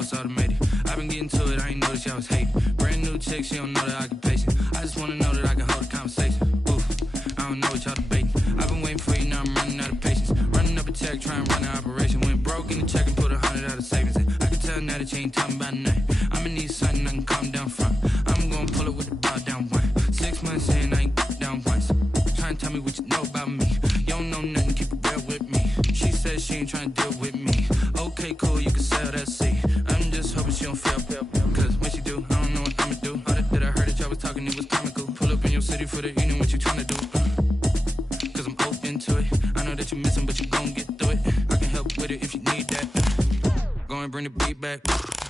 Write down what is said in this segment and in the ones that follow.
know it's automated. I've been getting to it, I ain't noticed y'all was hating. Brand new chick, she don't know the occupation. I just wanna know that I can hold a conversation. Oof, I don't know what y'all debating. I've been waiting for you, now I'm running out of patience. Running up a check, trying to run an operation. Went broke in the check and put 100 out of savings in. I can tell now that you ain't talking about nothing. I'ma need something I can calm down from. I'm gonna pull it with the bar down one. 6 months in, I ain't down once. Trying to tell me what you know about me. You don't know nothing, keep it real with me. She said she ain't trying to deal with me. Okay, cool, you can sell that seat. I'm just hoping she don't fail. Cause when she do, I don't know what I'ma do. All that I heard that y'all was talking, it was comical. Pull up in your city for the evening, what you trying to do? Cause I'm open to it. I know that you missing, but you gon' get through it. I can help with it if you need that. Go and bring the beat back.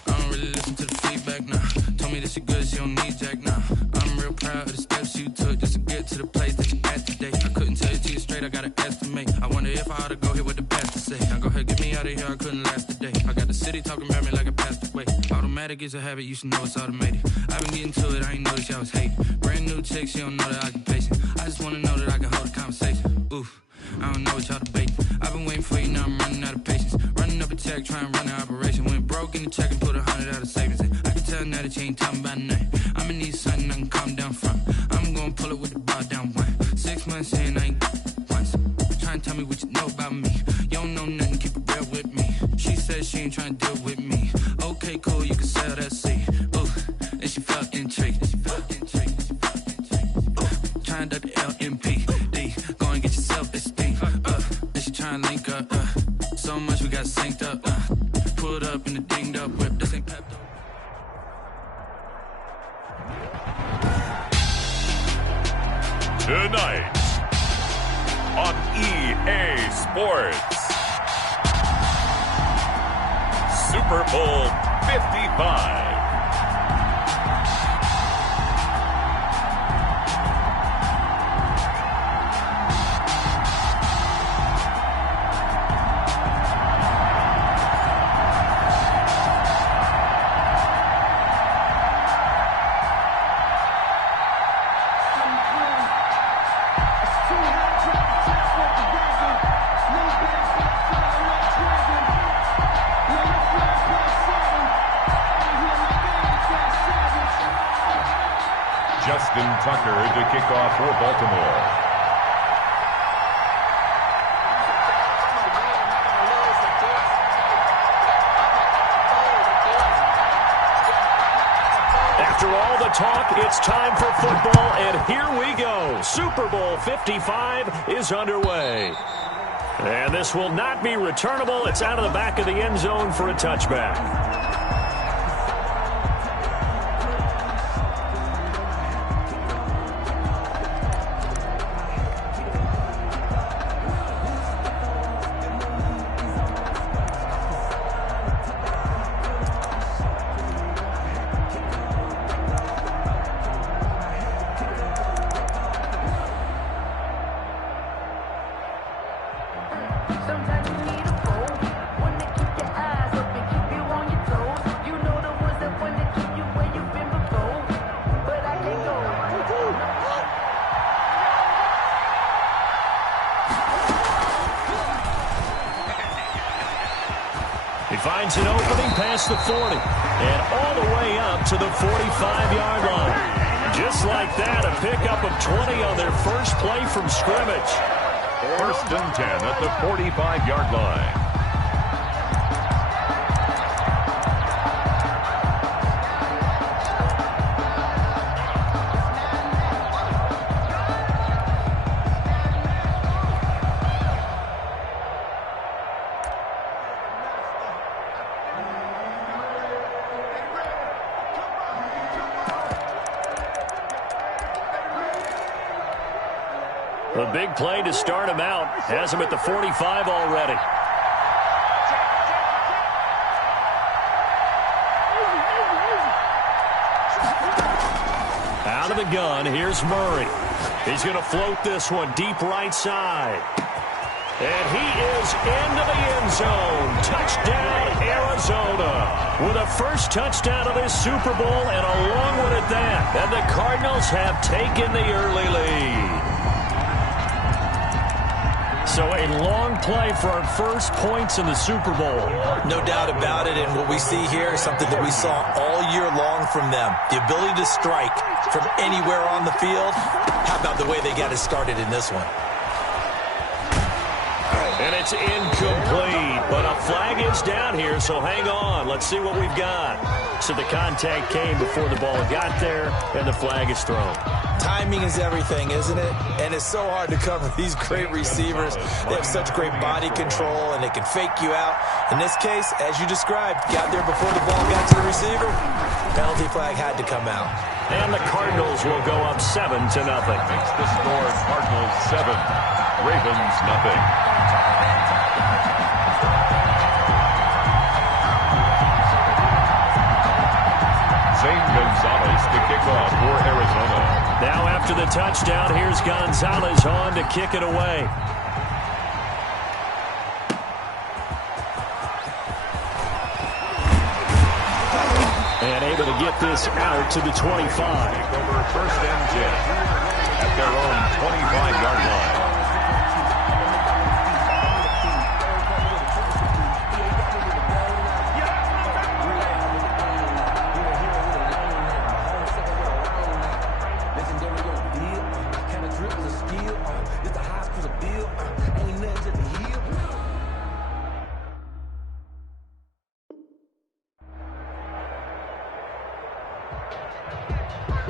I don't really listen to the feedback, nah. Told me that she good, she don't need jack, nah. I'm real proud of the steps you took just to get to the place that you at today. I couldn't tell you to you straight, I gotta estimate. I wonder if I ought to go here with the pastor say. Now go ahead, get me out of here, I couldn't last today. I got the city talking about me like I passed away. Automatic is a habit, you should know it's automated. I've been getting to it, I ain't noticed y'all was hating. Brand new chick, she don't know the occupation. I just wanna know that I can hold a conversation. Oof, I don't know what y'all debating. I've been waiting for you, now I'm running out of patience. Running up a check, trying to run an operation. Went broke in the check and put 100 out of savings in. I can tell now that you ain't talking about nothing. I'ma need something I can calm down from. I'm gonna pull it with the bar down one. 6 months in, I ain't once. Trying to tell me what you know about me. You don't know nothing, keep it real with me. She said she ain't trying to deal with me. Okay, cool, you can sell that seat. Ooh, and she felt intrigued. Trying to duck the LMPD. Go and get your self-esteem. And she trying to link up. So much we got synced up. Pulled up in the dinged up whip. This ain't Pepto. Tonight on EA Sports, Super Bowl 55. Justin Tucker to kick off for Baltimore. After all the talk, it's time for football, and here we go. Super Bowl 55 is underway. And this will not be returnable. It's out of the back of the end zone for a touchback. Finds an opening past the 40 and all the way up to the 45-yard line. Just like that, a pickup of 20 on their first play from scrimmage. 1st and 10 at the 45-yard line. A big play to start him out. Has him at the 45 already. Out of the gun, here's Murray. He's going to float this one deep right side. And he is into the end zone. Touchdown, Arizona. With a first touchdown of this Super Bowl and a long one at that. And the Cardinals have taken the early lead. So a long play for our first points in the Super Bowl. No doubt about it, and what we see here is something that we saw all year long from them. The ability to strike from anywhere on the field. How about the way they got it started in this one? And it's incomplete, but a flag is down here, so hang on. Let's see what we've got. So the contact came before the ball got there, and the flag is thrown. Timing is everything, isn't it? And it's so hard to cover these great receivers. They have such great body control, and they can fake you out. In this case, as you described, got there before the ball got to the receiver. Penalty flag had to come out. And the Cardinals will go up 7-0. Makes the score Cardinals 7, Ravens nothing. Gonzalez to kick off for Arizona. Now after the touchdown, here's Gonzalez on to kick it away. And able to get this out to the 25. Over first and 10 at their own 25-yard line.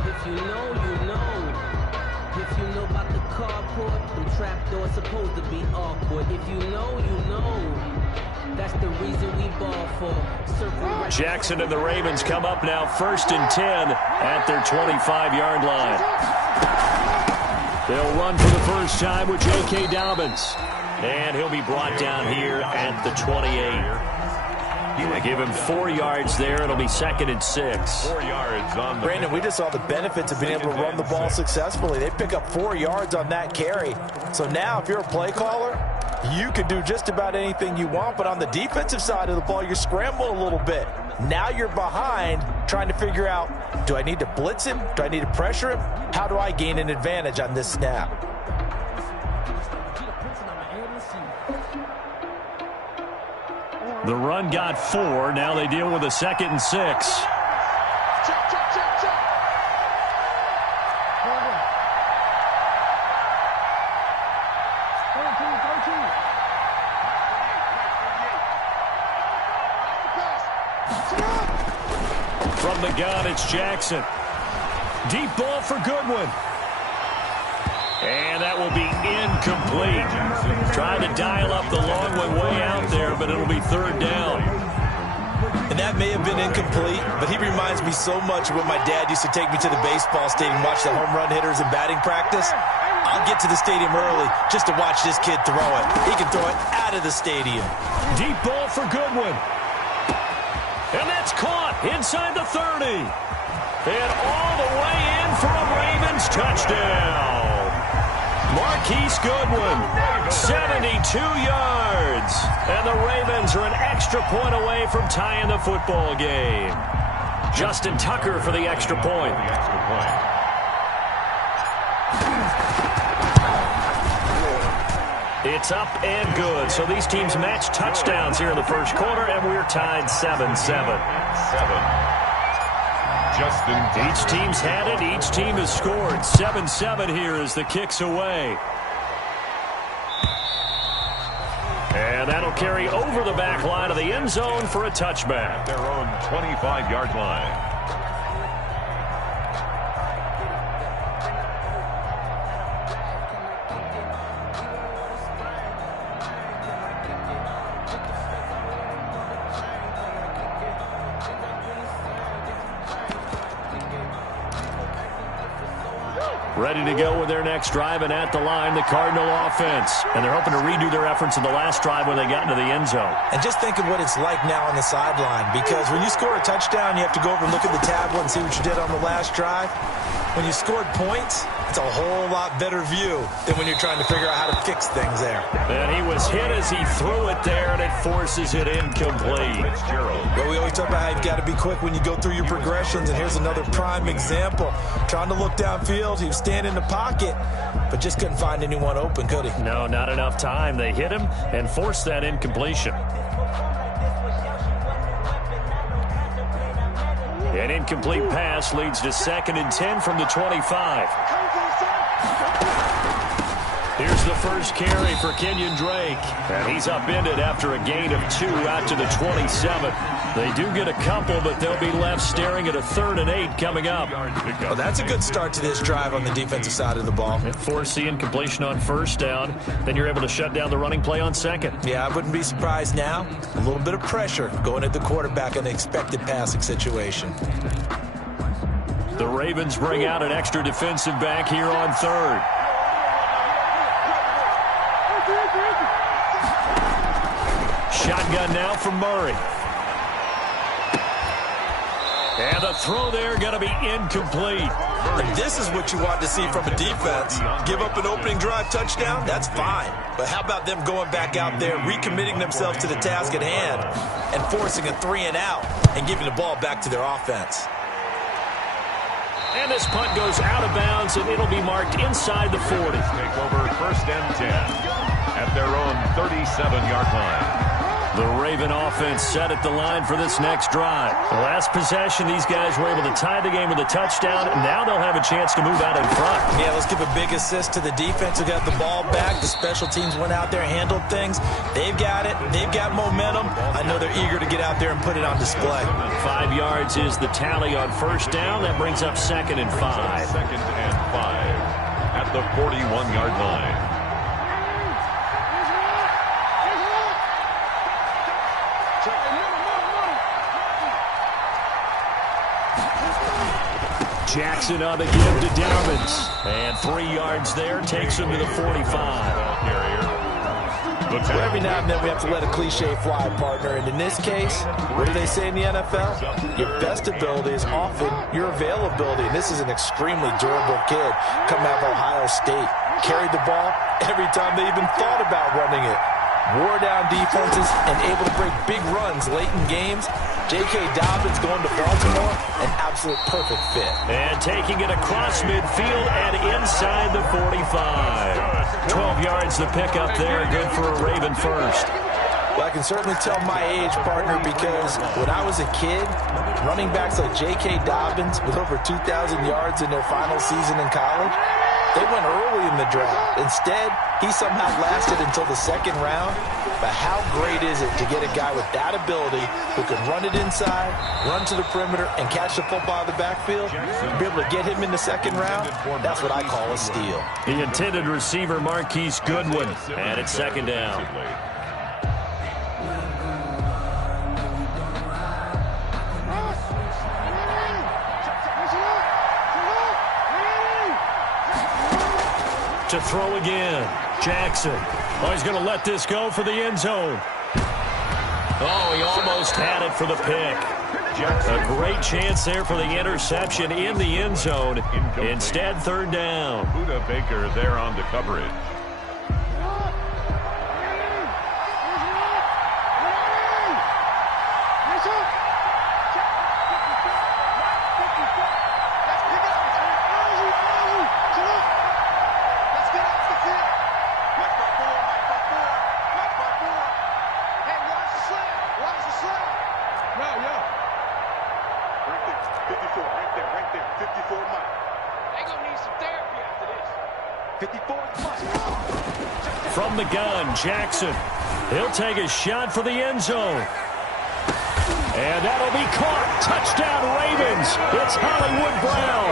If you know, you know. If you know about the carport, them trapdoors supposed to be awkward. If you know, you know. That's the reason we ball for. Circle Jackson and the Ravens come up now 1st and 10 at their 25-yard line. They'll run for the first time with J.K. Dobbins. And he'll be brought down here at the 28. They give him 4 yards there. It'll be 2nd and 6. 4 yards on the Brandon, we just saw the benefits of being able to run the ball successfully. They pick up 4 yards on that carry. So now if you're a play caller, you can do just about anything you want. But on the defensive side of the ball, you're scrambling a little bit. Now you're behind trying to figure out, do I need to blitz him? Do I need to pressure him? How do I gain an advantage on this snap? The run got 4. Now they deal with a 2nd and 6. From the gun, it's Jackson. Deep ball for Goodwin. And that will be incomplete. Trying to dial up the long one way out there, but it'll be 3rd down. And that may have been incomplete, but he reminds me so much of when my dad used to take me to the baseball stadium, watch the home run hitters in batting practice. I'll get to the stadium early just to watch this kid throw it. He can throw it out of the stadium. Deep ball for Goodwin. And that's caught inside the 30. And all the way in for a Ravens touchdown. Marquise Goodwin, 72 yards. And the Ravens are an extra point away from tying the football game. Justin Tucker for the extra point. It's up and good. So these teams match touchdowns here in the first quarter, and we're tied 7-7. Each team's had it. Each team has scored. 7-7 here as the kick's away. And that'll carry over the back line of the end zone for a touchback. Their own 25-yard line. Ready to go with their next drive, and at the line, the Cardinal offense. And they're hoping to redo their efforts in the last drive when they got into the end zone. And just think of what it's like now on the sideline, because when you score a touchdown, you have to go over and look at the tablet and see what you did on the last drive. When you scored points, it's a whole lot better view than when you're trying to figure out how to fix things there. And he was hit as he threw it there, and it forces it incomplete. But we always talk about how you've got to be quick when you go through your progressions, and here's another prime example. Trying to look downfield, he was stand in the pocket, but just couldn't find anyone open, could he? No, not enough time. They hit him and forced that incompletion. An incomplete pass leads to 2nd and 10 from the 25. Here's the first carry for Kenyon Drake. And he's upended after a gain of 2 out to the 27. They do get a couple, but they'll be left staring at a 3rd and 8 coming up. Well, that's a good start to this drive on the defensive side of the ball. Force the incompletion on 1st down. Then you're able to shut down the running play on 2nd. Yeah, I wouldn't be surprised now. A little bit of pressure going at the quarterback in an expected passing situation. The Ravens bring out an extra defensive back here on 3rd. Shotgun now from Murray. And the throw there going to be incomplete. And this is what you want to see from a defense. Give up an opening drive touchdown, that's fine. But how about them going back out there, recommitting themselves to the task at hand, and forcing a 3 and out, and giving the ball back to their offense. And this punt goes out of bounds, and it'll be marked inside the 40. Take over 1st and 10 at their own 37-yard line. The Raven offense set at the line for this next drive. The last possession, these guys were able to tie the game with a touchdown. Now they'll have a chance to move out in front. Yeah, let's give a big assist to the defense who got the ball back. The special teams went out there, handled things. They've got it. They've got momentum. I know they're eager to get out there and put it on display. 5 yards is the tally on 1st down. That brings up 2nd and 5. 2nd and 5 at the 41-yard line. Jackson on the give to Dowmans. And 3 yards there takes him to the 45. Well, every now and then we have to let a cliche fly, partner. And in this case, what do they say in the NFL? Your best ability is often your availability. And this is an extremely durable kid coming out of Ohio State. Carried the ball every time they even thought about running it. Wore down defenses and able to break big runs late in games. J.K. Dobbins going to Baltimore, an absolute perfect fit. And taking it across midfield and inside the 45. 12 yards to pick up there, good for a Raven first. Well, I can certainly tell my age, partner, because when I was a kid, running backs like J.K. Dobbins with over 2,000 yards in their final season in college, they went early in the draft. Instead, he somehow lasted until the 2nd round. But how great is it to get a guy with that ability who can run it inside, run to the perimeter, and catch the football out of the backfield? Be able to get him in the 2nd round, that's what I call a steal. The intended receiver, Marquise Goodwin, and it's 2nd down. To throw again, Jackson. Oh, he's going to let this go for the end zone. Oh, he almost had it for the pick. A great chance there for the interception in the end zone. Instead, 3rd down. Buda Baker there on the coverage. From the gun, Jackson. He'll take a shot for the end zone. And that'll be caught. Touchdown, Ravens. It's Hollywood Brown.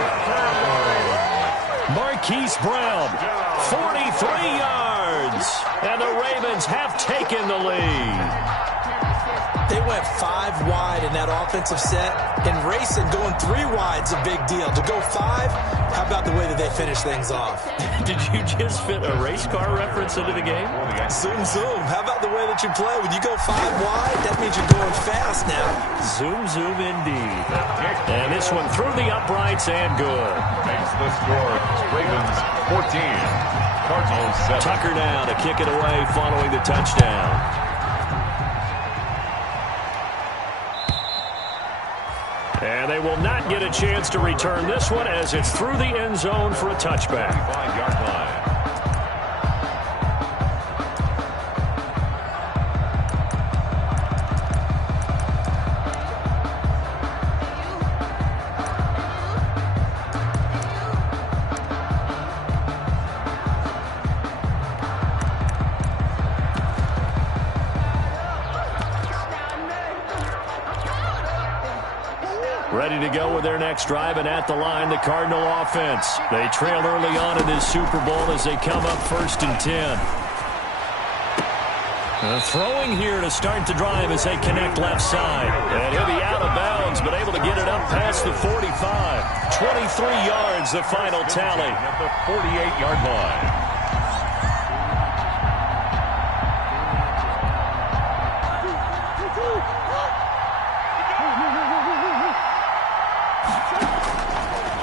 Marquise Brown, 43 yards. And the Ravens have taken the lead. They went 5 wide in that offensive set, and racing going 3 wide's a big deal. To go 5, how about the way that they finish things off? Did you just fit a race car reference into the game? Zoom, zoom. How about the way that you play? When you go 5 wide, that means you're going fast now. Zoom, zoom indeed. And this one through the uprights and good. Makes the score. Ravens 14. Cardinals 7. Tucker now to kick it away following the touchdown. And they will not get a chance to return this one as it's through the end zone for a touchback. 5-yard line. Ready to go with their next drive, and at the line, the Cardinal offense. They trail early on in this Super Bowl as they come up 1st and 10. Throwing here to start the drive as they connect left side. And he'll be out of bounds, but able to get it up past the 45. 23 yards, the final tally. At the 48-yard line.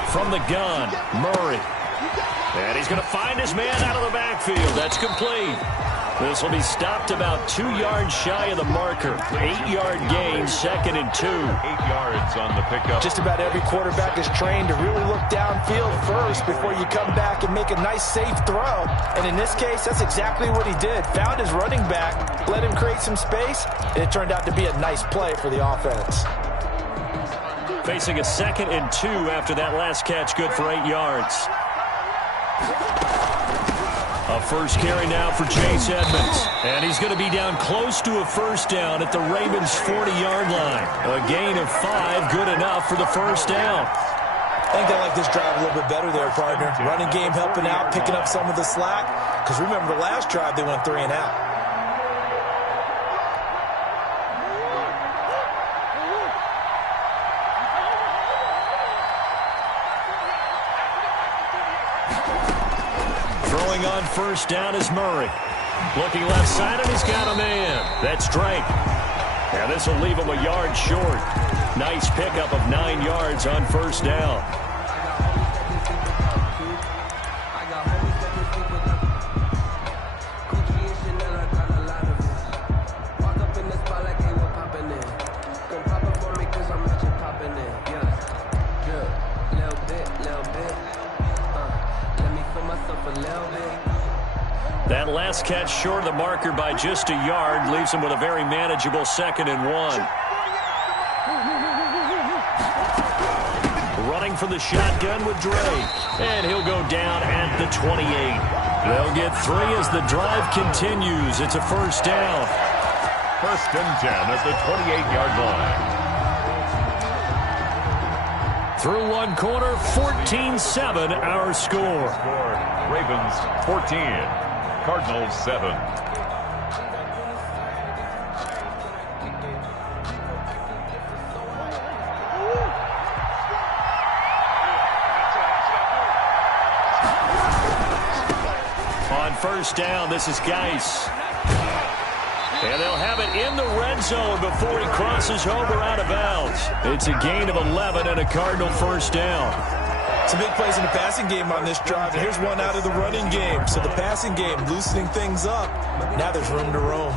From the gun, Murray. And he's going to find his man out of the backfield. That's complete. This will be stopped about 2 yards shy of the marker. 8-yard gain, 2nd and 2. 8 yards on the pickup. Just about every quarterback is trained to really look downfield first before you come back and make a nice, safe throw. And in this case, that's exactly what he did. Found his running back, let him create some space, and it turned out to be a nice play for the offense. Facing a 2nd and 2 after that last catch, good for 8 yards. A first carry now for Chase Edmonds. And he's going to be down close to a first down at the Ravens' 40-yard line. A gain of 5, good enough for the first down. I think they like this drive a little bit better there, partner. Running game helping out, picking up some of the slack. Because remember, the last drive, they went 3 and out. On first down is Murray. Looking left side, and he's got a man. That's Drake. And this will leave him a yard short. Nice pickup of 9 yards on first down. That last catch short of the marker by just a yard leaves him with a very manageable 2nd and 1. Running for the shotgun with Drake. And he'll go down at the 28. They'll get 3 as the drive continues. It's a first down. 1st and 10 at the 28-yard line. Through one quarter, 14-7 our score. Ravens 14. Cardinals 7. On first down, this is Geis. And they'll have it in the red zone before he crosses over out of bounds. It's a gain of 11 and a Cardinal first down. Some big plays in the passing game on this drive, and here's one out of the running game. So the passing game loosening things up. Now there's room to roam.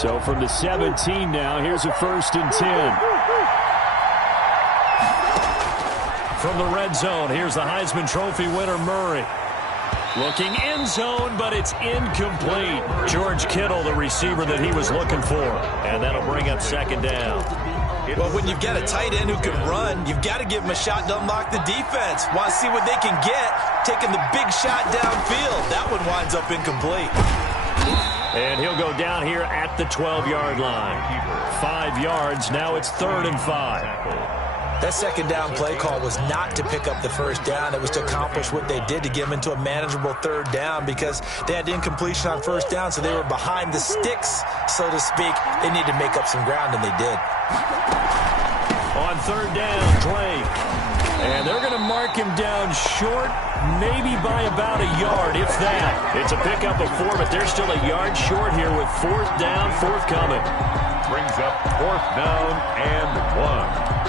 So from the 17 now, here's a 1st and 10. From the red zone, here's the Heisman Trophy winner, Murray. Looking end zone, but it's incomplete. George Kittle, the receiver that he was looking for. And that'll bring up 2nd down. Well, when you've got a tight end who can run, you've got to give him a shot to unlock the defense. Want to see what they can get, taking the big shot downfield. That one winds up incomplete. And he'll go down here at the 12-yard line. 5 yards, now it's 3rd and 5. That 2nd down play call was not to pick up the first down. It was to accomplish what they did to get them into a manageable 3rd down because they had incompletion on first down, so they were behind the sticks, so to speak. They needed to make up some ground, and they did. On 3rd down, Drake. And they're going to mark him down short, maybe by about a yard, if that. It's a pickup of 4, but they're still a yard short here with 4th down, forthcoming. Brings up 4th down and 1.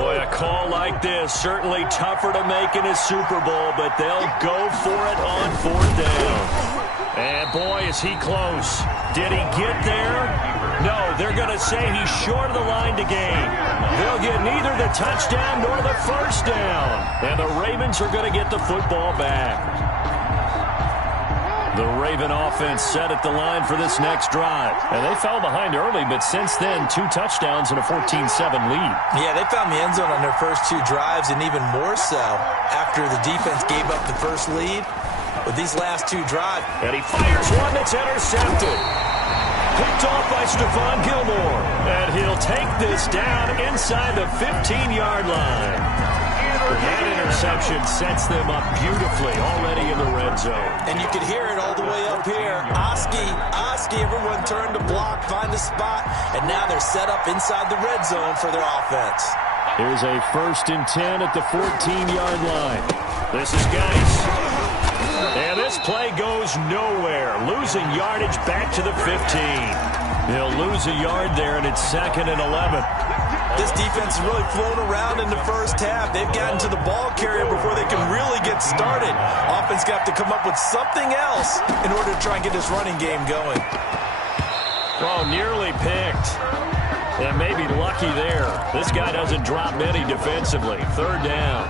Boy, a call like this, certainly tougher to make in a Super Bowl, but they'll go for it on 4th down. And boy, is he close. Did he get there? No, they're going to say he's short of the line to gain. They'll get neither the touchdown nor the first down. And the Ravens are going to get the football back. The Raven offense set at the line for this next drive. And they fell behind early, but since then, 2 touchdowns and a 14-7 lead. Yeah, they found the end zone on their first 2 drives, and even more so after the defense gave up the first lead. With these last 2 drives. And he fires one that's intercepted. Picked off by Stephon Gilmore. And he'll take this down inside the 15-yard line. That interception sets them up beautifully already in the red zone. And you can hear it all the way up here. Oski, everyone turned to block, find a spot, and now they're set up inside the red zone for their offense. Here's a 1st and 10 at the 14-yard line. This is Geis. And this play goes nowhere. Losing yardage back to the 15. He'll lose a yard there, and it's 2nd and 11. This defense has really flown around in the first half. They've gotten to the ball carrier before they can really get started. Offense got to come up with something else in order to try and get this running game going. Oh, nearly picked. And maybe lucky there. This guy doesn't drop many defensively. 3rd down.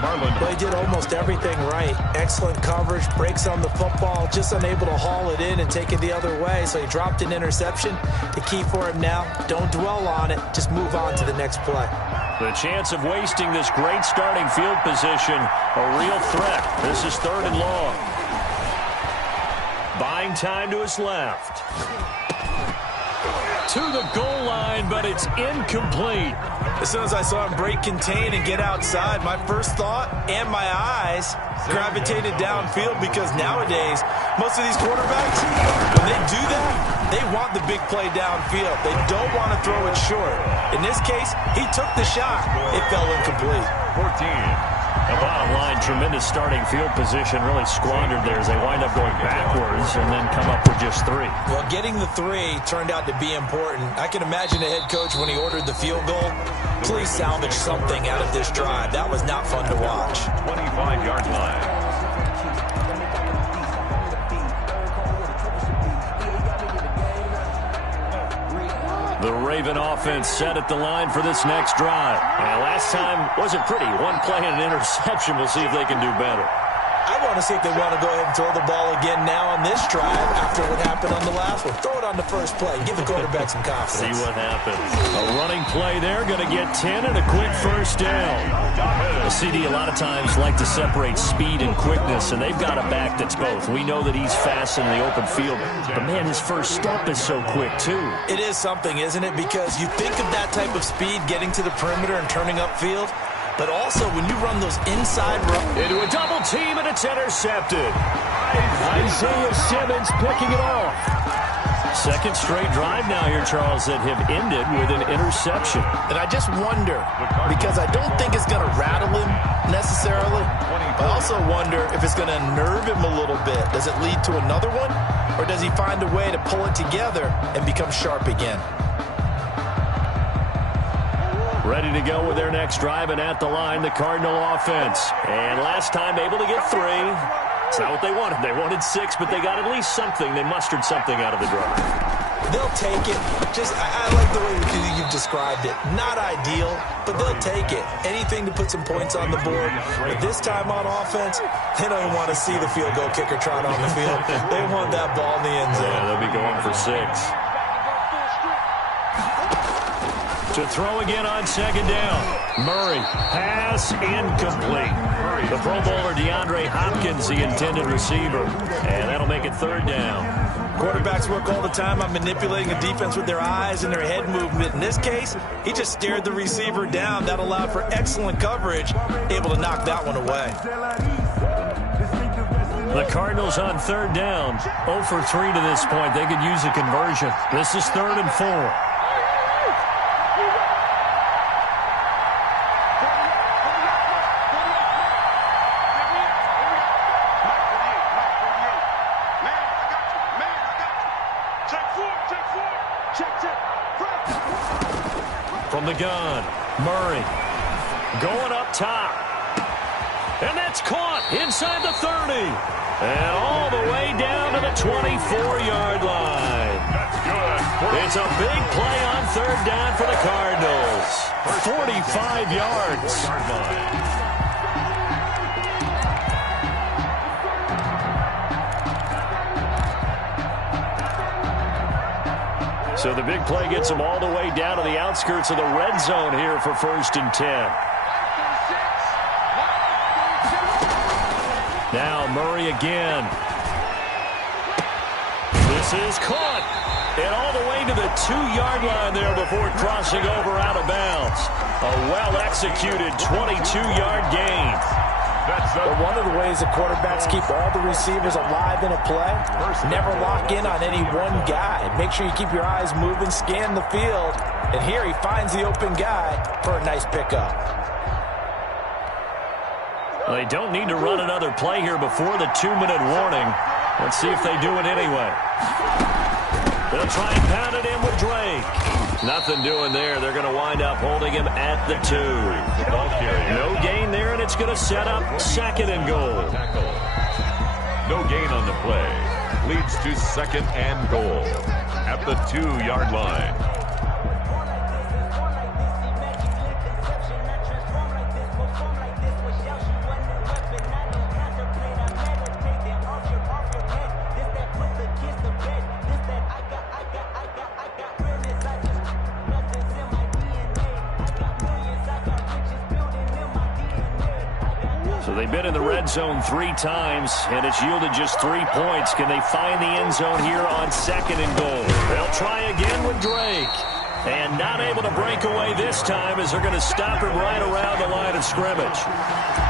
Well, he did almost everything right. Excellent coverage, breaks on the football, just unable to haul it in and take it the other way. So he dropped an interception. The key for him now, don't dwell on it. Just move on to the next play. The chance of wasting this great starting field position, a real threat. This is 3rd and long. Buying time to his left. To the goal line, but it's incomplete. As soon as I saw him break contain and get outside, my first thought and my eyes gravitated downfield, because nowadays, most of these quarterbacks, when they do that, they want the big play downfield. They don't want to throw it short. In this case, he took the shot. It fell incomplete. 14. The bottom line, tremendous starting field position, really squandered there as they wind up going backwards and then come up with just 3. Well, getting the 3 turned out to be important. I can imagine the head coach when he ordered the field goal. Please salvage something out of this drive. That was not fun to watch. 25-yard line. The Raven offense set at the line for this next drive. And last time wasn't pretty. 1 play and an interception. We'll see if they can do better. I want to see if they want to go ahead and throw the ball again now on this drive after what happened on the last one. Throw it on the first play. Give the quarterback some confidence. See what happens. A running play there. Going to get 10 and a quick first down. The CD a lot of times like to separate speed and quickness, and they've got a back that's both. We know that he's fast in the open field, but man, his first step is so quick too. It is something, isn't it? Because you think of that type of speed getting to the perimeter and turning upfield, but also when you run those inside runs. Into a double team, and it's intercepted. Isaiah Simmons picking it off. 2nd straight drive now here, Charles, that have ended with an interception. And I just wonder, because I don't think it's going to rattle him necessarily. I also wonder if it's going to nerve him a little bit. Does it lead to another one? Or does he find a way to pull it together and become sharp again? Ready to go with their next drive, and at the line, the Cardinal offense. And last time able to get 3. It's not what they wanted. They wanted 6, but they got at least something. They mustered something out of the drive. They'll take it. I like the way you've described it. Not ideal, but they'll take it. Anything to put some points on the board. But this time on offense, they don't even want to see the field goal kicker trot on the field. They want that ball in the end zone. Yeah, they'll be going for 6. To throw again on 2nd down. Murray, pass incomplete. The Pro Bowler DeAndre Hopkins, the intended receiver. And that'll make it 3rd down. Quarterbacks work all the time on manipulating the defense with their eyes and their head movement. In this case, he just stared the receiver down. That allowed for excellent coverage, able to knock that one away. The Cardinals on 3rd down. 0 for 3 to this point. They could use a conversion. This is 3rd and 4. From the gun, Murray going up top. And that's caught inside the 30. And all the way down to the 24-yard line. That's good. It's a big play on third down for the Cardinals. 45 yards. So the big play gets them all the way down to the outskirts of the red zone here for 1st and 10. Now Murray again. This is caught. And all the way to the 2-yard line there before crossing over out of bounds. A well-executed 22-yard gain. But one of the ways the quarterbacks keep all the receivers alive in a play, never lock in on any one guy. Make sure you keep your eyes moving, scan the field. And here he finds the open guy for a nice pickup. Well, they don't need to run another play here before the 2-minute warning. Let's see if they do it anyway. They'll try and pound it in with Drake. Nothing doing there. They're going to wind up holding him at the 2. No gain there, and it's going to set up 2nd and goal. No gain on the play. Leads to 2nd and goal at the 2-yard line. They've been in the red zone 3 times, and it's yielded just 3 points. Can they find the end zone here on 2nd and goal? They'll try again with Drake. And not able to break away this time as they're going to stop him right around the line of scrimmage.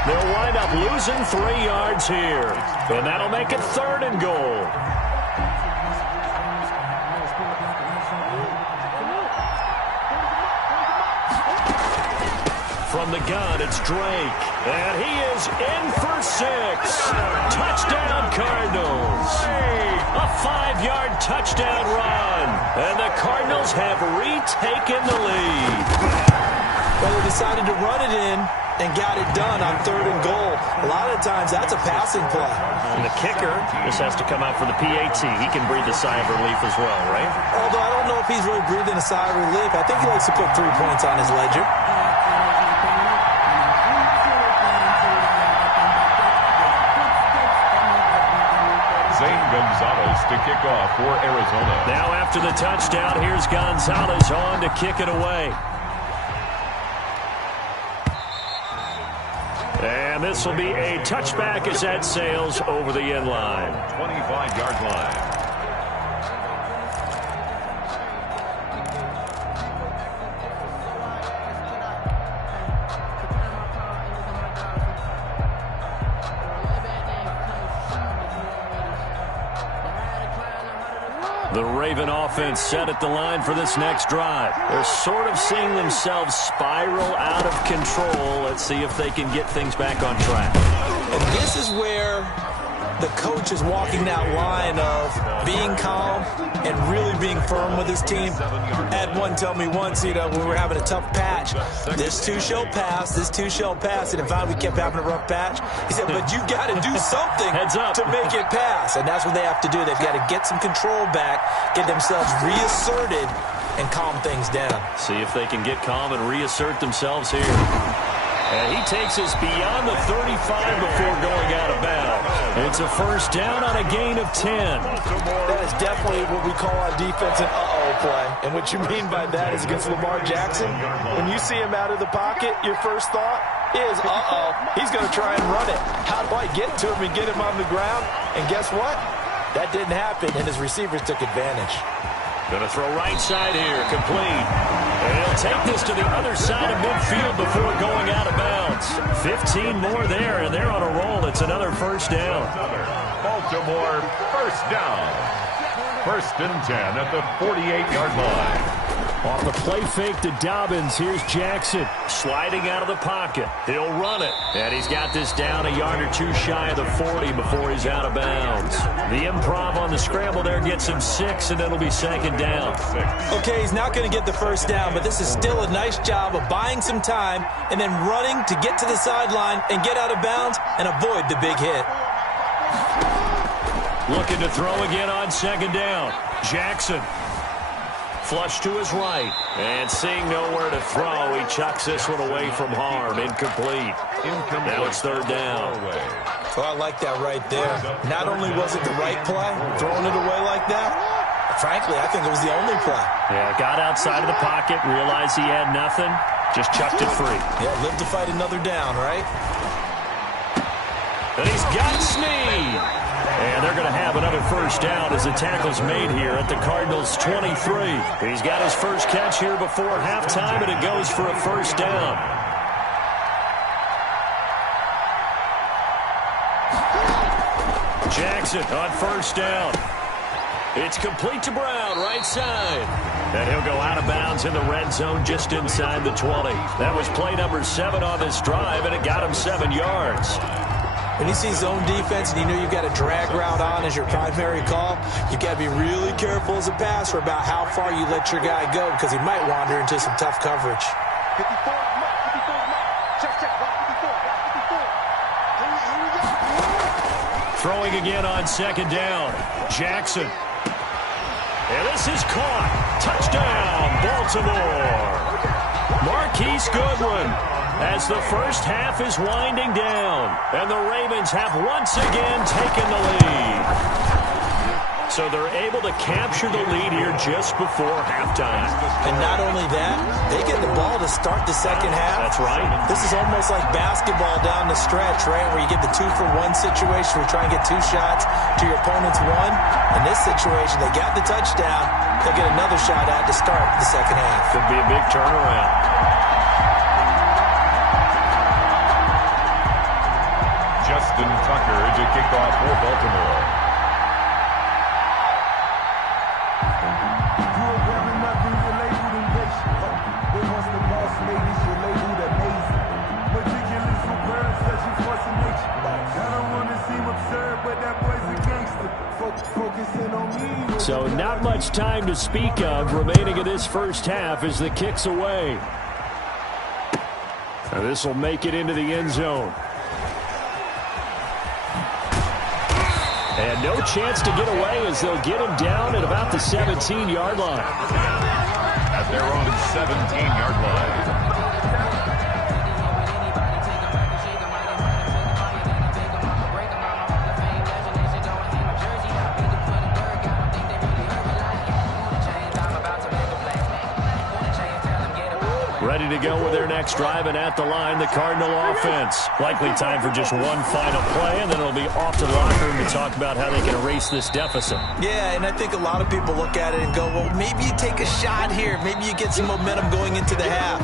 They'll wind up losing 3 yards here. And that'll make it 3rd and goal. From the gun, it's Drake. And he is in for 6. Touchdown, Cardinals. A 5-yard touchdown run. And the Cardinals have retaken the lead. Well, they decided to run it in and got it done on 3rd and goal. A lot of times, that's a passing play. And the kicker just has to come out for the PAT. He can breathe a sigh of relief as well, right? Although I don't know if he's really breathing a sigh of relief. I think he likes to put 3 points on his ledger. Gonzalez to kick off for Arizona. Now after the touchdown, here's Gonzalez on to kick it away. And this will be a touchback as that sails over the end line. 25-yard line. The Raven offense set at the line for this next drive. They're sort of seeing themselves spiral out of control. Let's see if they can get things back on track. And this is where the coach is walking that line of being calm and really being firm with his team. I had one tell me once, when we were having a tough patch, this too shall pass, this too shall pass. And if we kept having a rough patch, he said, but you got to do something to make it pass. And that's what they have to do. They've got to get some control back, get themselves reasserted, and calm things down. See if they can get calm and reassert themselves here. And he takes us beyond the 35 before going out of bounds. It's a first down on a gain of 10. That is definitely what we call on defense an uh-oh play. And what you mean by that is against Lamar Jackson, when you see him out of the pocket, your first thought is, uh-oh, he's going to try and run it. How do I get to him and get him on the ground? And guess what? That didn't happen, and his receivers took advantage. Going to throw right side here, complete. And he'll take this to the other side of midfield before going out of bounds. 15 more there, and they're on a roll. It's another first down. Baltimore first down. 1st and 10 at the 48-yard line. Off the play fake to Dobbins, here's Jackson. Sliding out of the pocket. He'll run it. And he's got this down a yard or two shy of the 40 before he's out of bounds. The improv on the scramble there gets him 6, and it'll be second down. Okay, he's not going to get the first down, but this is still a nice job of buying some time and then running to get to the sideline and get out of bounds and avoid the big hit. Looking to throw again on second down. Jackson. Flush to his right. And seeing nowhere to throw, he chucks this one away from harm. Incomplete. Now it's third down. So I like that right there. Not only was it the right play, throwing it away like that, frankly, I think it was the only play. Yeah, got outside of the pocket, realized he had nothing, just chucked it free. Yeah, live to fight another down, right? And he's got Snead. And they're going to have another first down as the tackle's made here at the Cardinals' 23. He's got his first catch here before halftime, and it goes for a first down. Jackson on first down. It's complete to Brown, right side. And he'll go out of bounds in the red zone just inside the 20. That was play number 7 on this drive, and it got him 7 yards. When you see zone defense and you know you've got a drag route on as your primary call, you've got to be really careful as a passer about how far you let your guy go because he might wander into some tough coverage. Throwing again on second down. Jackson. And this is caught. Touchdown, Baltimore. Marquise Goodwin. As the first half is winding down, and the Ravens have once again taken the lead. So they're able to capture the lead here just before halftime. And not only that, they get the ball to start the second half. That's right. This is almost like basketball down the stretch, right, where you get the 2-for-1 situation where you try and get 2 shots to your opponent's 1. In this situation, they got the touchdown. They'll get another shot at to start the second half. Could be a big turnaround. Justin Tucker to kick off for Baltimore. So not much time to speak of remaining in this first half as the kick's away. Now this will make it into the end zone. And no chance to get away as they'll get him down at about the 17-yard line. At their own 17-yard line. Ready to go with their next drive, and at the line, the Cardinal offense. Likely time for just one final play, and then it'll be off to the locker room to talk about how they can erase this deficit. Yeah, and I think a lot of people look at it and go, well, maybe you take a shot here. Maybe you get some momentum going into the half.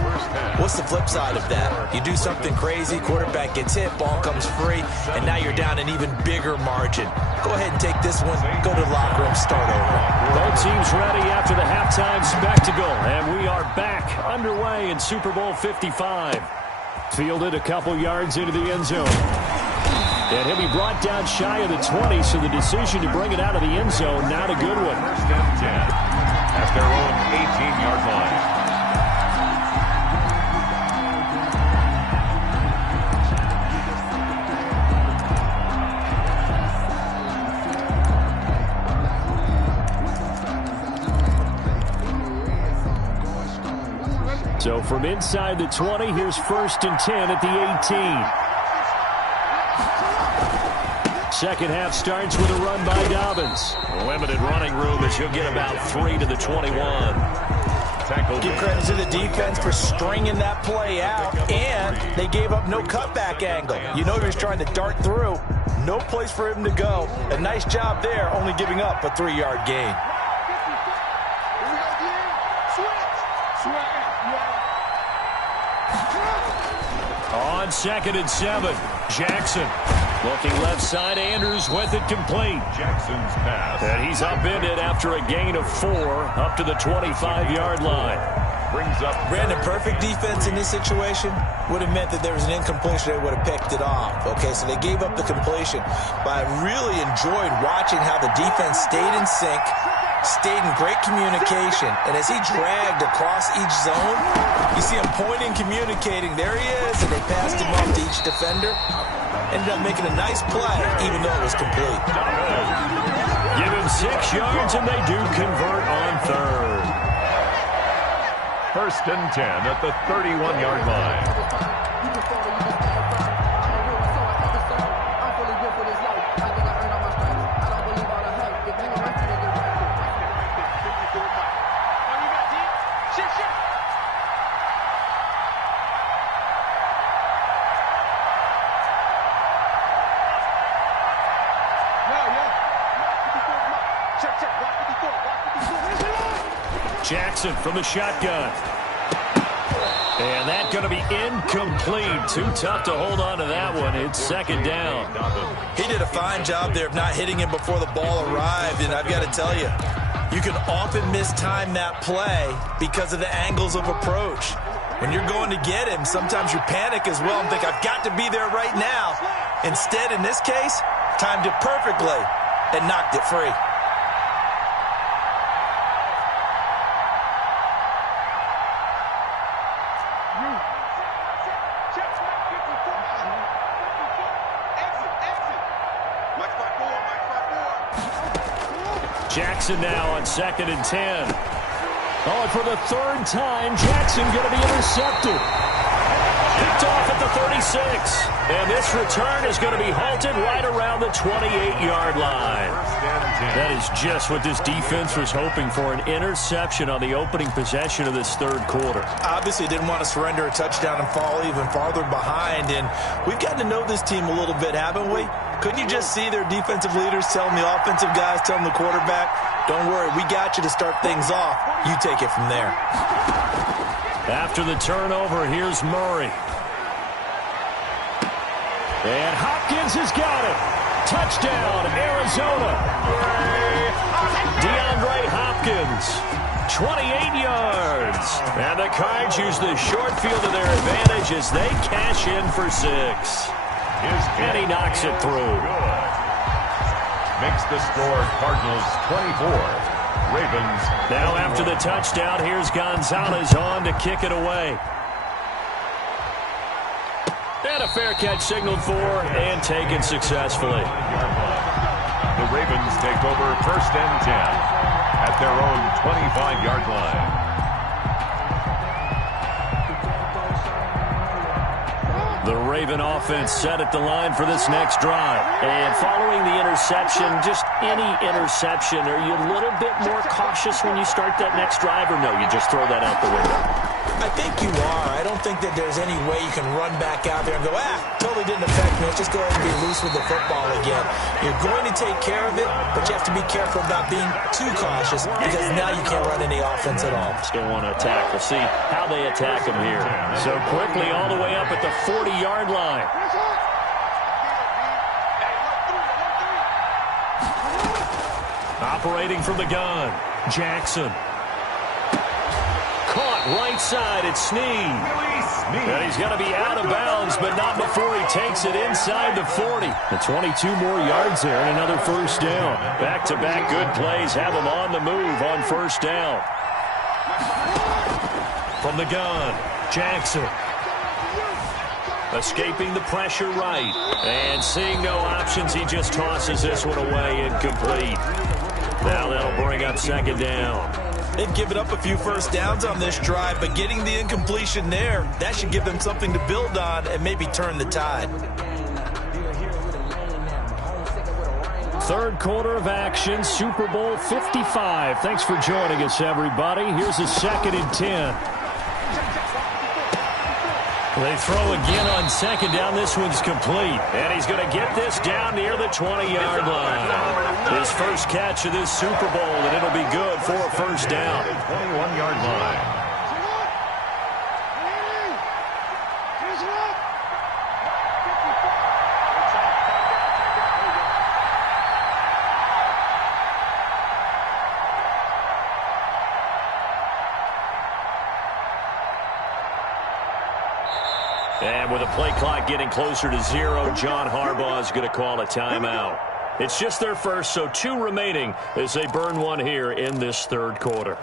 What's the flip side of that? You do something crazy, quarterback gets hit, ball comes free, and now you're down an even bigger margin. Go ahead and take this one, go to the locker room, start over. Both teams ready after the halftime spectacle, and we are back underway in Super Bowl 55. Fielded a couple yards into the end zone. And he'll be brought down shy of the 20, so the decision to bring it out of the end zone, not a good one. First and 10 at their own 18-yard line. So from inside the 20, here's first and 10 at the 18. Second half starts with a run by Dobbins. Limited running room as he'll get about 3 to the 21. Give credit to the defense for stringing that play out, and they gave up no cutback angle. You know he was trying to dart through. No place for him to go. A nice job there, only giving up a 3-yard gain. On second and 7, Jackson. Looking left side, Andrews with it complete. Jackson's pass. And he's upended after a gain of 4 up to the 25-yard line. Brings up Brandon, perfect defense in this situation would have meant that there was an incompletion. They would have picked it off. Okay, so they gave up the completion. But I really enjoyed watching how the defense stayed in sync, stayed in great communication. And as he dragged across each zone, you see him pointing, communicating. There he is, and they passed him off to each defender. Ended up making a nice play, even though it was complete. Give him 6 yards, and they do convert on third. 1st and 10 at the 31-yard line. Jackson from the shotgun. And that's going to be incomplete. Too tough to hold on to that one. It's 2nd down. He did a fine job there of not hitting him before the ball arrived. And I've got to tell you, you can often mistime that play because of the angles of approach. When you're going to get him, sometimes you panic as well and think, I've got to be there right now. Instead, in this case, timed it perfectly and knocked it free. Jackson now on 2nd and 10. Oh, and for the 3rd time, Jackson going to be intercepted. Picked off at the 36. And this return is going to be halted right around the 28-yard line. That is just what this defense was hoping for, an interception on the opening possession of this 3rd quarter. Obviously didn't want to surrender a touchdown and fall even farther behind. And we've gotten to know this team a little bit, haven't we? Couldn't you just see their defensive leaders telling the offensive guys, telling the quarterback, don't worry, we got you to start things off. You take it from there. After the turnover, here's Murray. And Hopkins has got it. Touchdown, Arizona. DeAndre Hopkins, 28 yards. And the Cards use the short field to their advantage as they cash in for 6. And he knocks it through. Makes the score Cardinals 24. Ravens. Now after the touchdown, here's Gonzalez on to kick it away. And a fair catch signaled for and taken successfully. The Ravens take over 1st and 10 at their own 25-yard line. The Raven offense set at the line for this next drive. And following the interception, just any interception, are you a little bit more cautious when you start that next drive, or no, you just throw that out the window? I think you are. I don't think that there's any way you can run back out there and go, totally didn't affect me. Let's just go ahead and be loose with the football again. You're going to take care of it, but you have to be careful about being too cautious because now you can't run any offense at all. Still want to attack. We'll see how they attack them here. So quickly all the way up at the 40-yard line. Operating from the gun, Jackson. Caught right side, it's Snead. And he's going to be out of bounds, but not before he takes it inside the 40. The 22 more yards there and another 1st down. Back-to-back good plays have him on the move on 1st down. From the gun, Jackson. Escaping the pressure right. And seeing no options, he just tosses this one away incomplete. Now that'll bring up 2nd down. They've given up a few 1st downs on this drive, but getting the incompletion there, that should give them something to build on and maybe turn the tide. 3rd quarter of action, Super Bowl 55. Thanks for joining us, everybody. Here's a 2nd and 10. They throw again on 2nd down. This one's complete. And he's going to get this down near the 20-yard line. His first catch of this Super Bowl, and it'll be good for a 1st down. 21-yard line. And with the play clock getting closer to 0, John Harbaugh is going to call a timeout. It's just their first, so 2 remaining as they burn one here in this third quarter.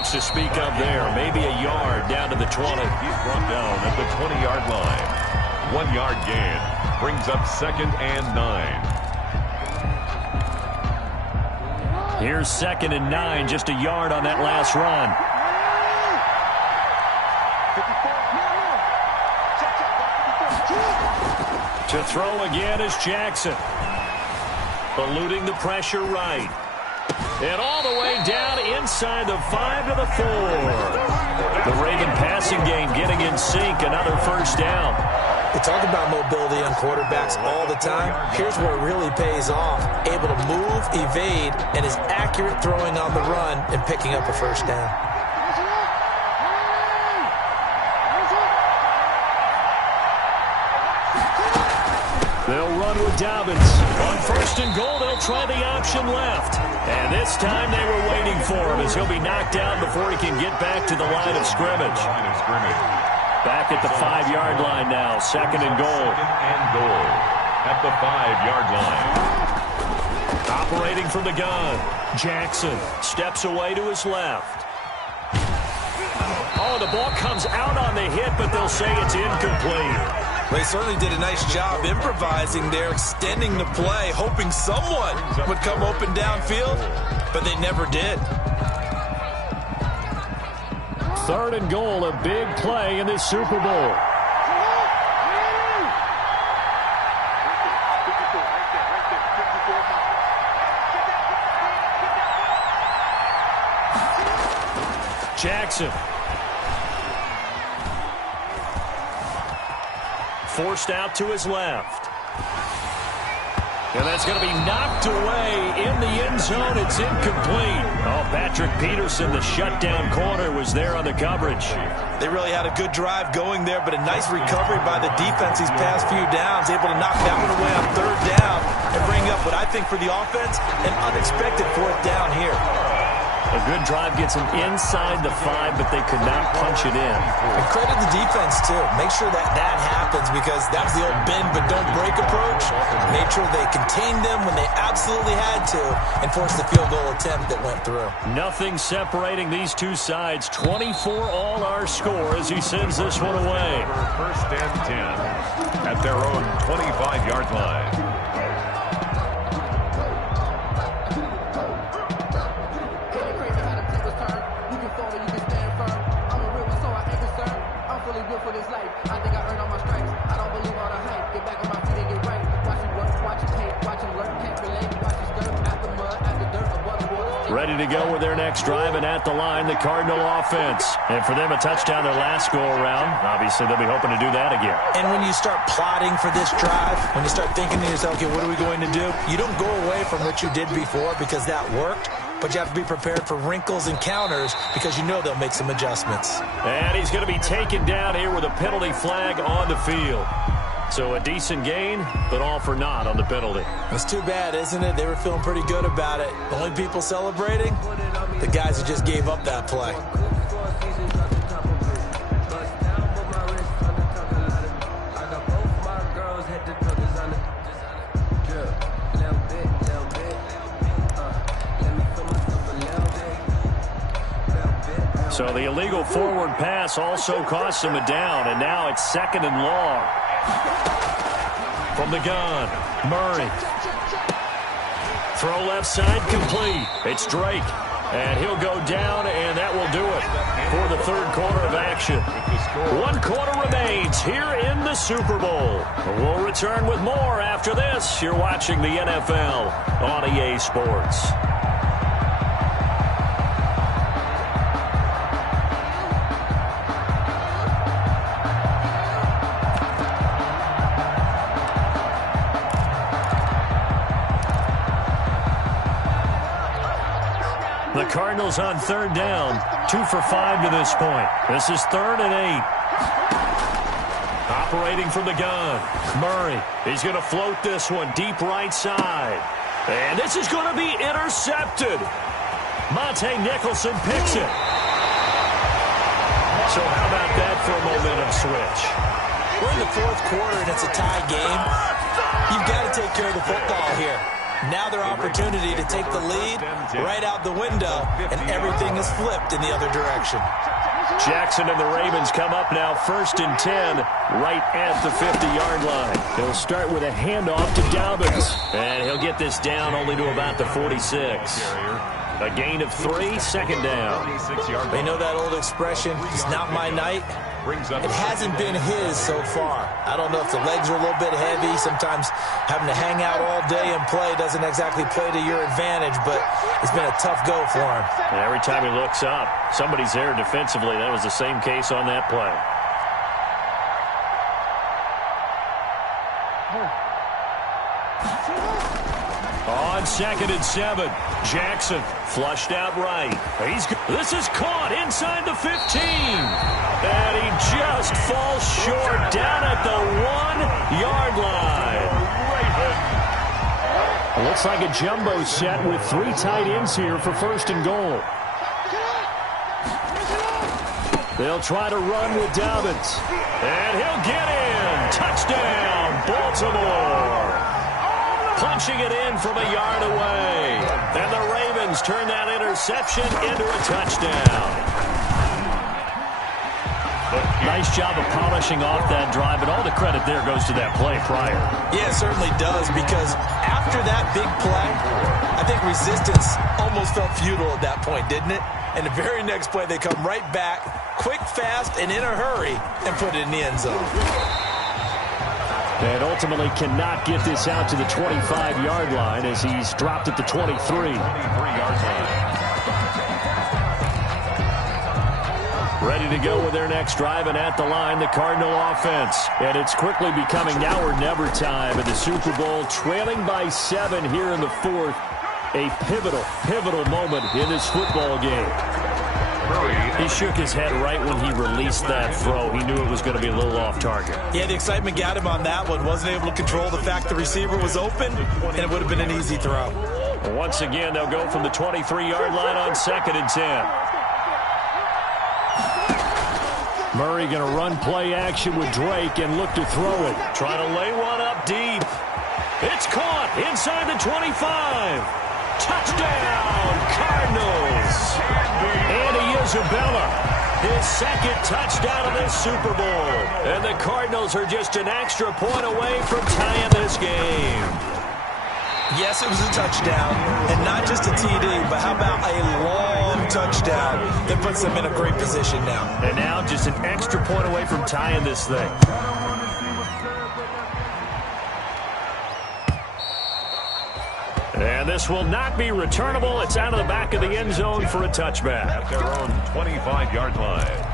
To speak of there, maybe a yard down to the 20. He's brought down at the 20-yard line. 1 yard gain brings up 2nd and 9. Here's 2nd and 9, just a yard on that last run. To throw again is Jackson. Eluding the pressure right. And all the way down inside the 5 to the 4. The Raven passing game getting in sync. Another first down. We talk about mobility on quarterbacks all the time. Here's where it really pays off. Able to move, evade, and is accurate throwing on the run and picking up a first down. They'll run with Dobbins. On 1st and goal, they'll try the option left. And this time they were waiting for him as he'll be knocked down before he can get back to the line of scrimmage. Back at the 5-yard line now. 2nd and goal. 2nd and goal at the 5-yard line. Operating from the gun. Jackson steps away to his left. Oh, the ball comes out on the hit, but they'll say it's incomplete. They certainly did a nice job improvising there, extending the play, hoping someone would come open downfield, but they never did. 3rd and goal, a big play in this Super Bowl. Jackson. Forced out to his left. And that's going to be knocked away in the end zone. It's incomplete. Oh, Patrick Peterson, the shutdown corner, was there on the coverage. They really had a good drive going there, but a nice recovery by the defense these past few downs, able to knock that one away on 3rd down and bring up what I think for the offense, an unexpected 4th down here. A good drive gets them inside the 5, but they could not punch it in. And credit the defense, too. Make sure that happens because that was the old bend but don't break approach. Made sure they contained them when they absolutely had to and forced the field goal attempt that went through. Nothing separating these two sides. 24 all our score as he sends this one away. 1st and 10 at their own 25-yard line. Ready to go with their next drive, and at the line, the Cardinal offense. And for them, a touchdown their last go-around. Obviously, they'll be hoping to do that again. And when you start plotting for this drive, when you start thinking to yourself, okay, what are we going to do? You don't go away from what you did before because that worked, but you have to be prepared for wrinkles and counters because you know they'll make some adjustments. And he's going to be taken down here with a penalty flag on the field. So a decent gain, but all for naught on the penalty. It's too bad, isn't it? They were feeling pretty good about it. The only people celebrating, the guys who just gave up that play. So the illegal forward pass also cost him a down, and now it's 2nd and long. From the gun, Murray. Throw left side, complete. It's Drake, and he'll go down, and that will do it for the 3rd quarter of action. 1 quarter remains here in the Super Bowl. We'll return with more after this. You're watching the NFL on EA Sports. The Cardinals on 3rd down. 2 for 5 to this point. This is 3rd and 8. Operating from the gun, Murray. He's going to float this one deep right side. And this is going to be intercepted. Monte Nicholson picks it. So how about that for a momentum switch? We're in the 4th quarter, and it's a tie game. You've got to take care of the football here. Now their opportunity to take the lead right out the window, and everything is flipped in the other direction. Jackson and the Ravens come up now 1st and 10 right at the 50-yard line. He'll start with a handoff to Dobbins, and he'll get this down only to about the 46. A gain of 3, 2nd down. They know that old expression, it's not my night. It hasn't been his so far. I don't know if the legs are a little bit heavy. Sometimes having to hang out all day and play doesn't exactly play to your advantage, but it's been a tough go for him. And every time he looks up, somebody's there defensively. That was the same case on that play. On 2nd and 7, Jackson flushed out right. This is caught inside the 15. And he just falls short down at the 1-yard line. It looks like a jumbo set with 3 tight ends here for 1st and goal. They'll try to run with Dobbins. And he'll get in. Touchdown, Baltimore. Punching it in from a yard away. And the Ravens turn that interception into a touchdown. Nice job of polishing off that drive, and all the credit there goes to that play prior. Yeah, it certainly does, because after that big play, I think resistance almost felt futile at that point, didn't it? And the very next play, they come right back, quick, fast, and in a hurry, and put it in the end zone. And ultimately cannot get this out to the 25-yard line as he's dropped at the 23. 23-yard line. Ready to go with their next drive, and at the line, the Cardinal offense. And it's quickly becoming now or never time in the Super Bowl, trailing by 7 here in the 4th. A pivotal moment in this football game. He shook his head right when he released that throw. He knew it was going to be a little off target. Yeah, the excitement got him on that one. Wasn't able to control the fact the receiver was open, and it would have been an easy throw. Once again, they'll go from the 23-yard line on 2nd and 10. Murray going to run play action with Drake and look to throw it. Trying to lay one up deep. It's caught inside the 25. Touchdown, Cardinals. Andy Isabella, his 2nd touchdown of this Super Bowl. And the Cardinals are just an extra point away from tying this game. Yes, it was a touchdown, and not just a TD, but how about a long touchdown that puts them in a great position now. And now just an extra point away from tying this thing. And this will not be returnable. It's out of the back of the end zone for a touchback. At their own 25-yard line.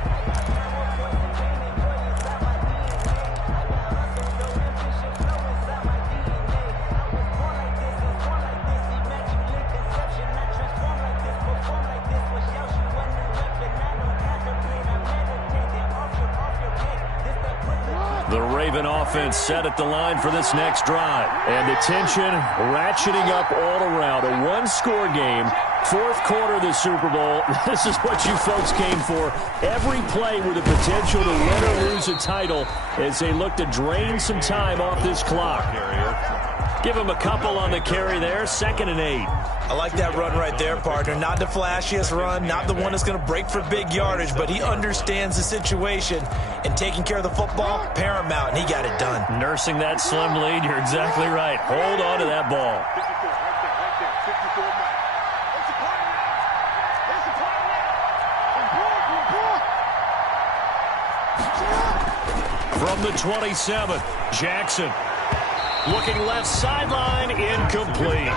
The Raven offense set at the line for this next drive. And the tension ratcheting up all around. A one-score game. 4th quarter of the Super Bowl. This is what you folks came for. Every play with the potential to win or lose a title as they look to drain some time off this clock. Give him a couple on the carry there. 2nd and 8. I like that run right there, partner. Not the flashiest run, not the one that's going to break for big yardage, but he understands the situation, and taking care of the football, paramount, and he got it done. Nursing that slim lead, you're exactly right. Hold on to that ball. From the 27, Jackson. Looking left sideline, incomplete.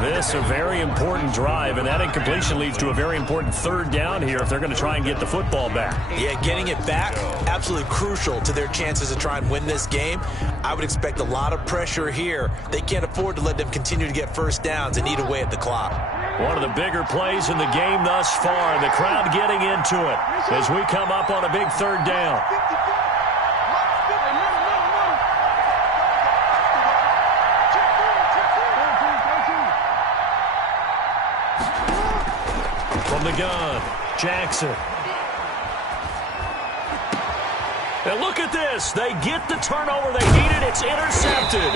This a very important drive, and that incompletion leads to a very important 3rd down here if they're going to try and get the football back. Yeah, getting it back, absolutely crucial to their chances to try and win this game. I would expect a lot of pressure here. They can't afford to let them continue to get 1st downs and eat away at the clock. One of the bigger plays in the game thus far. The crowd getting into it as we come up on a big third down. From the gun, Jackson. And look at this. They get the turnover they needed. It's intercepted.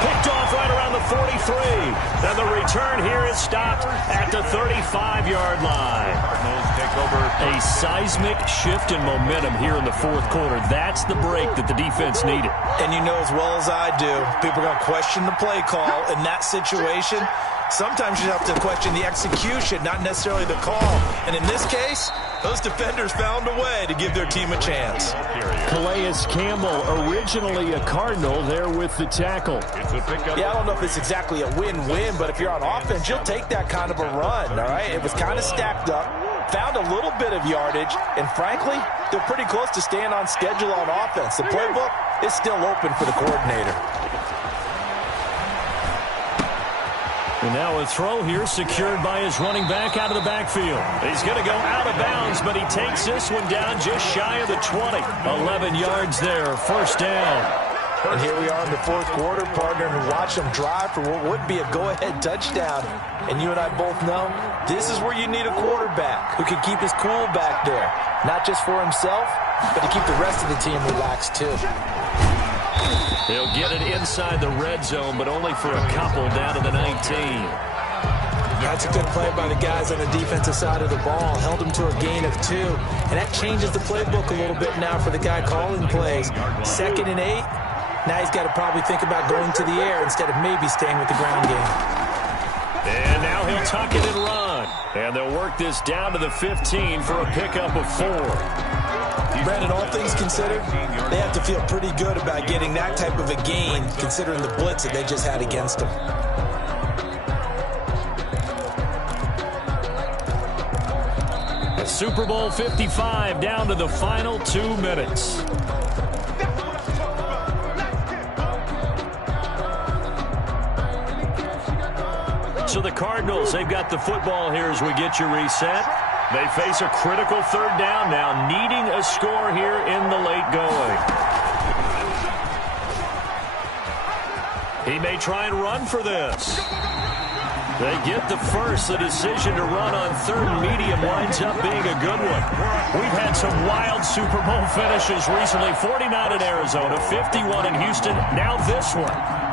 Picked off right around the 43. And the return here is stopped at the 35-yard line. Take over. A seismic shift in momentum here in the fourth quarter. That's the break that the defense needed. And you know as well as I do, people are going to question the play call in that situation. Sometimes you have to question the execution, not necessarily the call. And in this case, those defenders found a way to give their team a chance. Calais Campbell, originally a Cardinal, there with the tackle. Yeah, I don't know if it's exactly a win-win, but if you're on offense, you'll take that kind of a run, all right? It was kind of stacked up, found a little bit of yardage, and frankly, they're pretty close to staying on schedule on offense. The playbook is still open for the coordinator. And now a throw here secured by his running back out of the backfield. He's going to go out of bounds, but he takes this one down just shy of the 20. 11 yards there, first down. And here we are in the fourth quarter, partner, and watch them drive for what would be a go-ahead touchdown. And you and I both know this is where you need a quarterback who can keep his cool back there. Not just for himself, but to keep the rest of the team relaxed too. He'll get it inside the red zone, but only for a couple down to the 19. That's a good play by the guys on the defensive side of the ball. Held him to a gain of 2. And that changes the playbook a little bit now for the guy calling plays. 2nd and 8. Now he's got to probably think about going to the air instead of maybe staying with the ground game. And now he'll tuck it and run. And they'll work this down to the 15 for a pickup of 4. Brandon, all things considered, they have to feel pretty good about getting that type of a gain, considering the blitz that they just had against them. A Super Bowl 55 down to the final 2 minutes. So the Cardinals, they've got the football here as we get you reset. They face a critical third down now, needing a score here in the late going. He may try and run for this. They get the first. The decision to run on third and medium winds up being a good one. We've had some wild Super Bowl finishes recently. 49 in Arizona, 51 in Houston, now this one.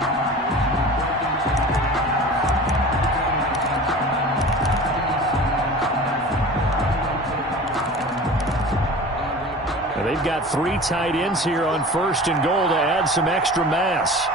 They've got 3 tight ends here on 1st and goal to add some extra mass.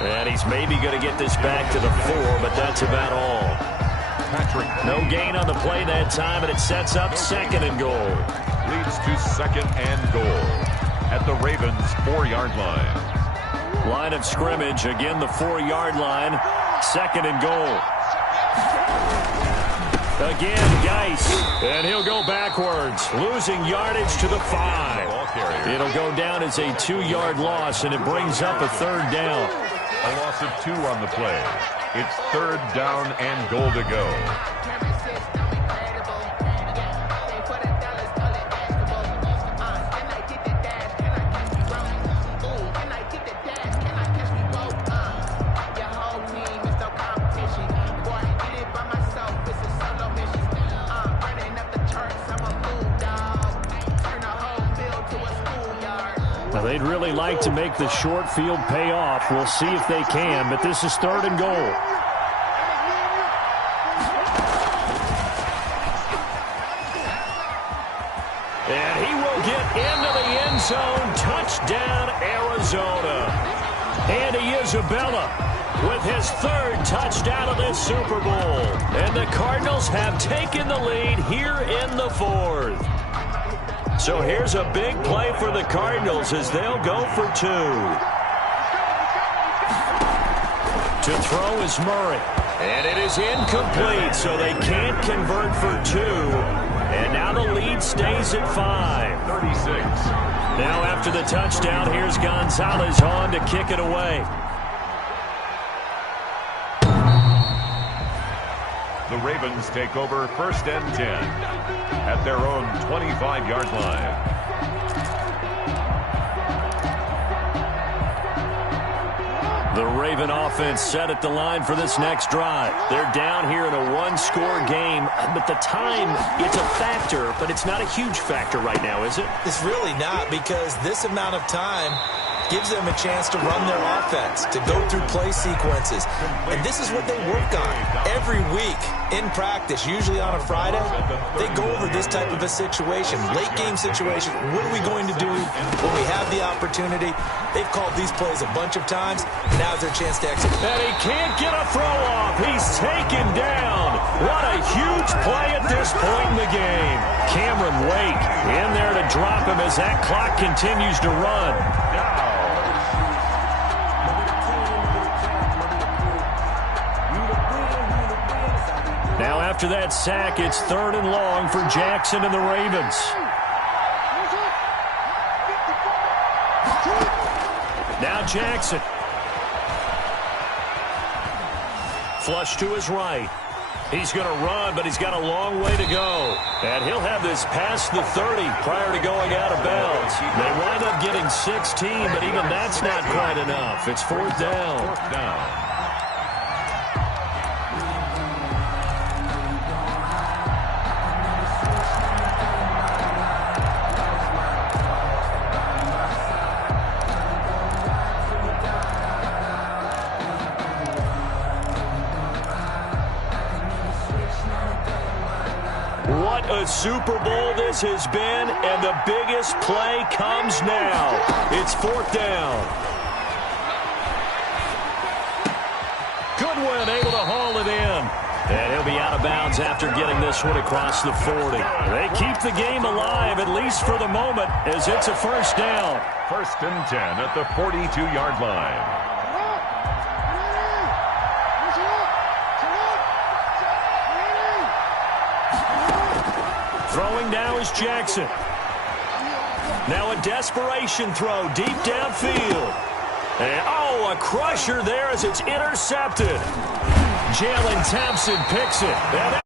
And he's maybe going to get this back to the 4, but that's about all. No gain on the play that time, and it sets up 2nd and goal. Leads to 2nd and goal at the Ravens' 4-yard line. Line of scrimmage, again the 4-yard line, 2nd and goal. Again, Geis, and he'll go backwards, losing yardage to the 5. It'll go down as a 2-yard loss, and it brings up a 3rd down. A loss of 2 on the play. It's 3rd down and goal to go. They'd really like to make the short field pay off. We'll see if they can, but this is 3rd and goal. And he will get into the end zone. Touchdown, Arizona. Andy Isabella with his 3rd touchdown of this Super Bowl. And the Cardinals have taken the lead here in the 4th. So here's a big play for the Cardinals as they'll go for 2. To throw is Murray. And it is incomplete, so they can't convert for 2. And now the lead stays at 5. 36. Now after the touchdown, here's Gonzalez on to kick it away. The Ravens take over 1st and 10 at their own 25-yard line. The Raven offense set at the line for this next drive. They're down here in a one-score game, but the time, it's a factor, but it's not a huge factor right now, is it? It's really not, because this amount of time gives them a chance to run their offense, to go through play sequences. And this is what they work on every week in practice, usually on a Friday. They go over this type of a situation, late-game situation. What are we going to do when we have the opportunity? They've called these plays a bunch of times. Now's their chance to execute. And he can't get a throw off. He's taken down. What a huge play at this point in the game. Cameron Wake in there to drop him as that clock continues to run. Now after that sack, it's 3rd and long for Jackson and the Ravens. Now Jackson. Flush to his right. He's going to run, but he's got a long way to go. And he'll have this past the 30 prior to going out of bounds. They wind up getting 16, but even that's not quite enough. It's 4th down. 4th down. What a Super Bowl this has been, and the biggest play comes now. It's 4th down. Goodwin able to haul it in. And he'll be out of bounds after getting this one across the 40. They keep the game alive, at least for the moment, as it's a 1st down. 1st and 10 at the 42-yard line. Throwing now is Jackson. Now a desperation throw deep downfield. And, a crusher there as it's intercepted. Jalen Thompson picks it. And